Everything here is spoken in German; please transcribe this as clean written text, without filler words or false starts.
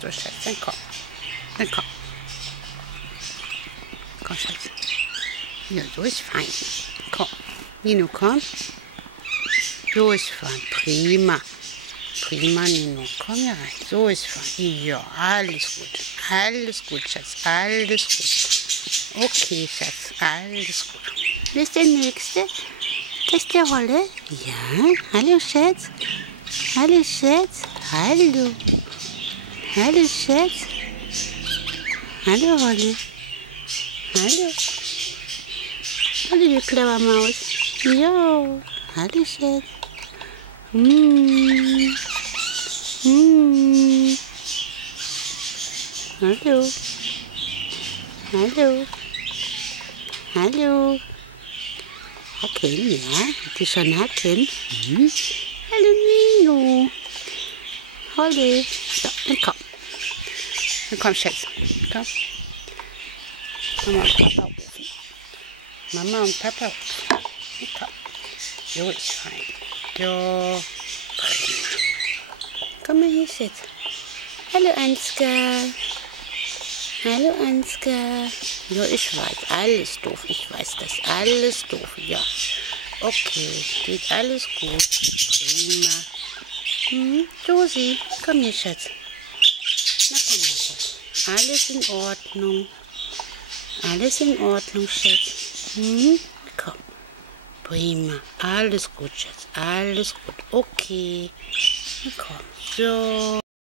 So, Schatz, dann komm. Dann komm. Komm, Schatz. Ja, so ist fein. Komm. Nino, komm. So ist fein. Prima. Prima, Nino. Komm hier rein. So ist fein. Ja, alles gut. Alles gut, Schatz. Alles gut. Okay, Schatz. Alles gut. Wer ist der Nächste? Das ist der Rolle? Ja. Hallo, Schatz. Hallo, Schatz. Hallo. Hallo, Schatz. Hallo, Rolle. Hallo. Hallo, du Klappermaus. Ja. Hallo, Schatz. Hallo. Hallo. Hallo. Hacken, ja? Hat die schon Hacken? Hallo, Nino. Hallo. So, dann komm. Dann komm, Schatz. Komm. Mama und Papa rufen. Mama und Papa rufen. Komm. So ist fein. So. Prima. Komm mal hier, Schatz. Hallo, Ansgar. Hallo, Ansgar. Ja, ich weiß, alles doof. Ich weiß das. Alles doof, ja. Okay, geht alles gut. Prima. Josi, komm hier, Schatz. Na komm her, Schatz. Alles in Ordnung. Alles in Ordnung, Schatz. Komm. Prima. Alles gut, Schatz. Alles gut. Okay. Na komm. So.